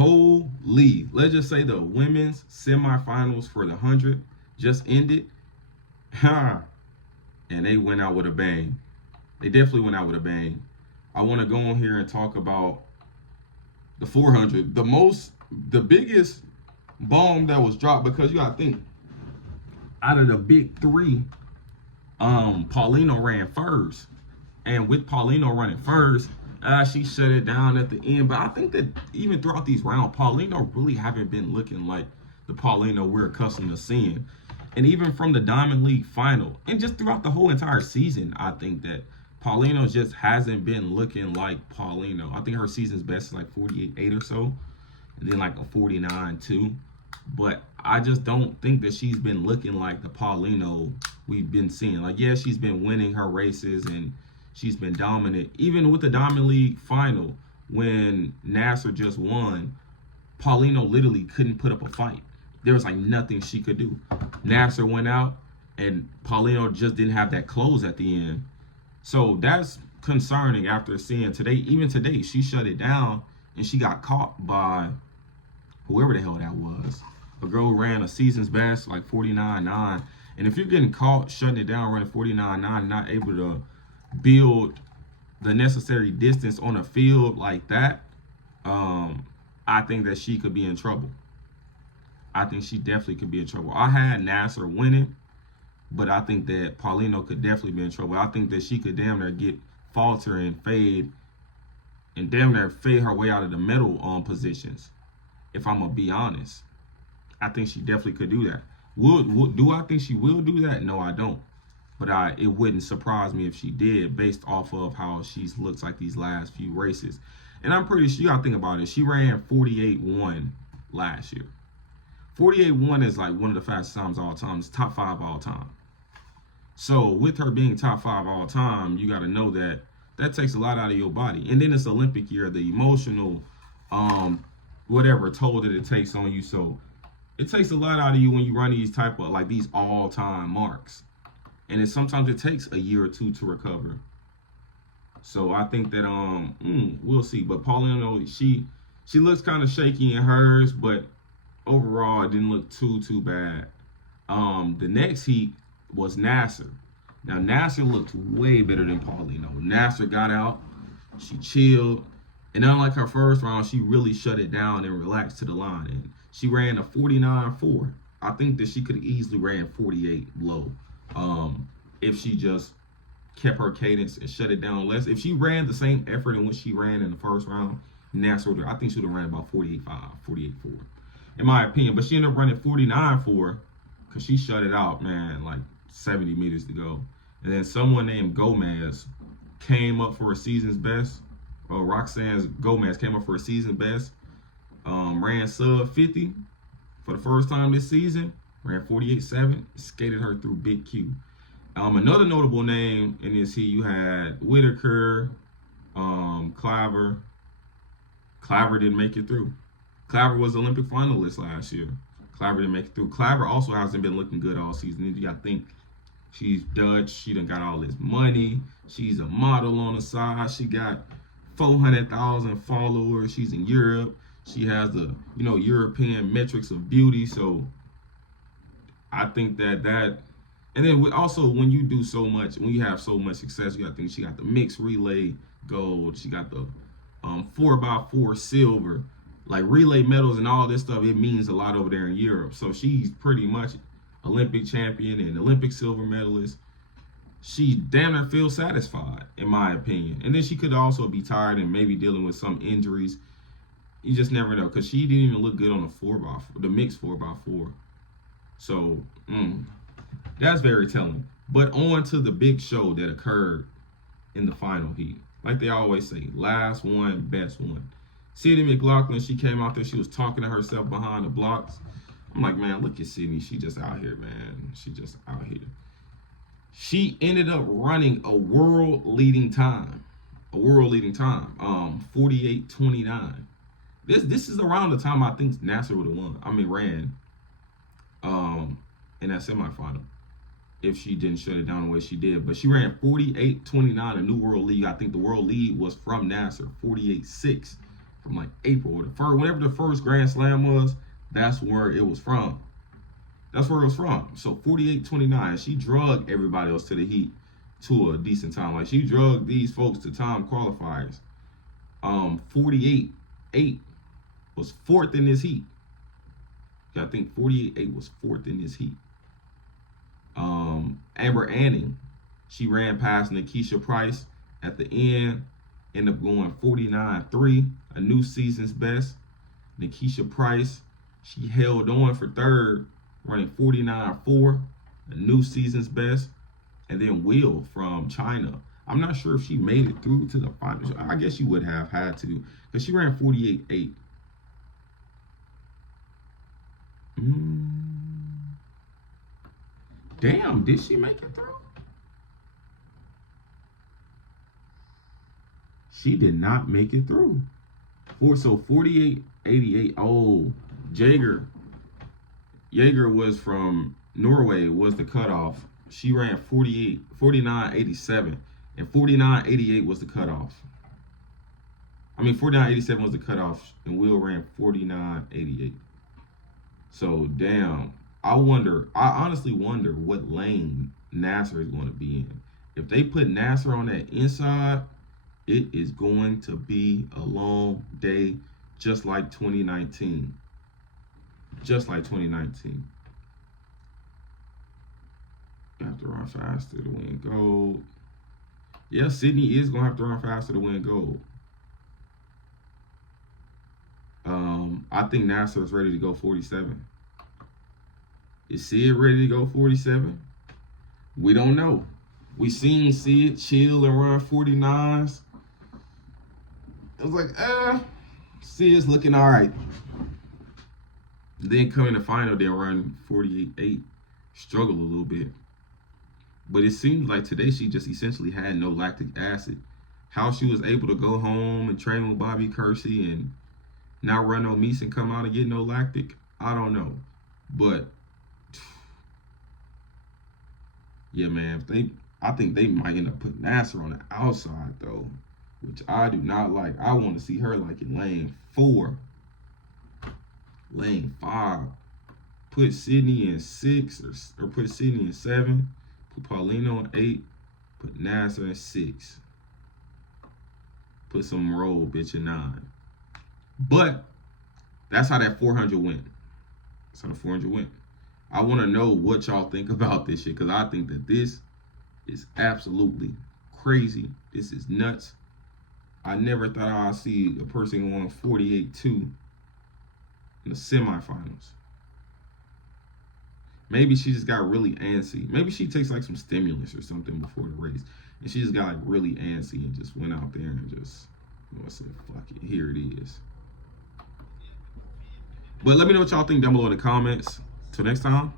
Holy. Let's just say the women's semifinals for the 100 just ended. Ha. And they went out with a bang. They definitely went out with a bang. I want to go on here and talk about the 400. The biggest bomb that was dropped, because you got to think, out of the big three, Paulino ran first. And with Paulino running first, she shut it down at the end. But I think that even throughout these rounds, Paulino really haven't been looking like the Paulino we're accustomed to seeing. And even from the Diamond League final, and just throughout the whole entire season, I think that Paulino just hasn't been looking like Paulino. I think her season's best is like 48 or so, and then like a 49 too. But I just don't think that she's been looking like the Paulino we've been seeing. Like, yeah, she's been winning her races and she's been dominant. Even with the Diamond League final, when Nasser just won, Paulino literally couldn't put up a fight. There was like nothing she could do. Nasser went out and Paulino just didn't have that close at the end. So that's concerning after seeing today. Even today, she shut it down and she got caught by whoever the hell that was. A girl who ran a season's best, like 49.9. And if you're getting caught shutting it down, running 49.9, and not able to build the necessary distance on a field like that, I think that she could be in trouble. I think she definitely could be in trouble. I had Nasser winning, but I think that Paulino could definitely be in trouble. I think that she could damn near get falter and fade, and damn near fade her way out of the medal positions. If I'm gonna be honest, I think she definitely could do that. Do I think she will do that? No, I don't. But it wouldn't surprise me if she did, based off of how she's looks like these last few races. And I'm pretty sure, you gotta think about it, she ran 48.1 last year. 48.1 is like one of the fastest times all time. It's top 5 all time. So with her being top 5 all time, you got to know that that takes a lot out of your body. And then it's Olympic year, the emotional, whatever toll that it takes on you. So it takes a lot out of you when you run these type of, like, these all time marks. And sometimes it takes a year or two to recover. So I think that we'll see. But Paulino, she looks kind of shaky in hers, but overall, it didn't look too bad. The next heat was Nasser. Now, Nasser looked way better than Paulino. Nasser got out, she chilled, and unlike her first round, she really shut it down and relaxed to the line. And she ran a 49.4. I think that she could have easily ran 48 low, if she just kept her cadence and shut it down less. If she ran the same effort in which she ran in the first round, Nasser, I think she would have ran about 48.5, 48.4. In my opinion. But she ended up running 49.4 because she shut it out, man, like 70 meters to go. And then someone named Gomez came up for a season's best. Roxanne Gomez came up for a season best. Ran sub 50 for the first time this season. Ran 48.7. Skated her through Big Q. Another notable name in this heat, you had Whitaker, Claver. Claver didn't make it through. Claver was Olympic finalist last year. Claver didn't make it through. Claver also hasn't been looking good all season. You got to think, she's Dutch. She done got all this money. She's a model on the side. She got 400,000 followers. She's in Europe. She has the, European metrics of beauty. So I think that, and then also when you do so much, when you have so much success, you got to think she got the mixed relay gold. She got the 4x4 silver. Like relay medals and all this stuff, it means a lot over there in Europe. So she's pretty much Olympic champion and Olympic silver medalist. She damn near feels satisfied, in my opinion. And then she could also be tired and maybe dealing with some injuries. You just never know, because she didn't even look good on the 4x4, the mixed 4x4. So that's very telling. But on to the big show that occurred in the final heat. Like they always say, last one, best one. Sydney McLaughlin, she came out there, she was talking to herself behind the blocks. I'm like, man, look at Sydney. She just out here, man. She just out here. She ended up running a world-leading time. 48.29. This is around the time I think Nasser would have won. Ran in that semifinal if she didn't shut it down the way she did. But she ran 48.29, a new world lead. I think the world lead was from Nasser, 48.6. For from like April. Whenever the first Grand Slam was, that's where it was from. That's where it was from. So 48-29. She drugged everybody else to the heat to a decent time. Like she drugged these folks to time qualifiers. 48-8 was fourth in this heat. I think 48-8 was fourth in this heat. Amber Anning, she ran past Nikisha Price at the end, ended up going 49-3, a new season's best. Nikisha Price, she held on for third, running 49-4, a new season's best. And then Will from China, I'm not sure if she made it through to the finals. I guess she would have had to, because she ran 48-8. Damn, did she make it through? She did not make it through. So 48-88. Oh, Jaeger was from Norway, was the cutoff. She ran 49-87, and 49-88 was the cutoff. I mean, 49-87 was the cutoff, and Will ran 49-88. So, damn. I honestly wonder what lane Nasser is going to be in. If they put Nasser on that inside, it is going to be a long day, just like 2019. Just like 2019. You have to run faster to win gold. Yeah, Sydney is going to have to run faster to win gold. I think Nasser is ready to go 47. Is Sid ready to go 47? We don't know. We seen Sid chill and run 49s. I was like, Sid's looking all right. Then come in the final, they'll run 48-8. Struggle a little bit. But it seems like today she just essentially had no lactic acid. How she was able to go home and train with Bobby Kersey and not run no meets and come out and get no lactic, I don't know. But yeah, man, I think they might end up putting Nasser on the outside though, which I do not like. I want to see her like in lane 4, lane 5. Put Sydney in 6 or put Sydney in 7. Put Paulino in 8. Put Nasser in 6. Put some roll bitch in 9. But that's how that 400 went. That's how the 400 went. I want to know what y'all think about this shit, because I think that this is absolutely crazy. This is nuts. I never thought I'd see a person going 48-2 in the semifinals. Maybe she just got really antsy. Maybe she takes like some stimulus or something before the race, and she just got like really antsy and just went out there and just, said, fuck it, here it is. But let me know what y'all think down below in the comments. Till next time.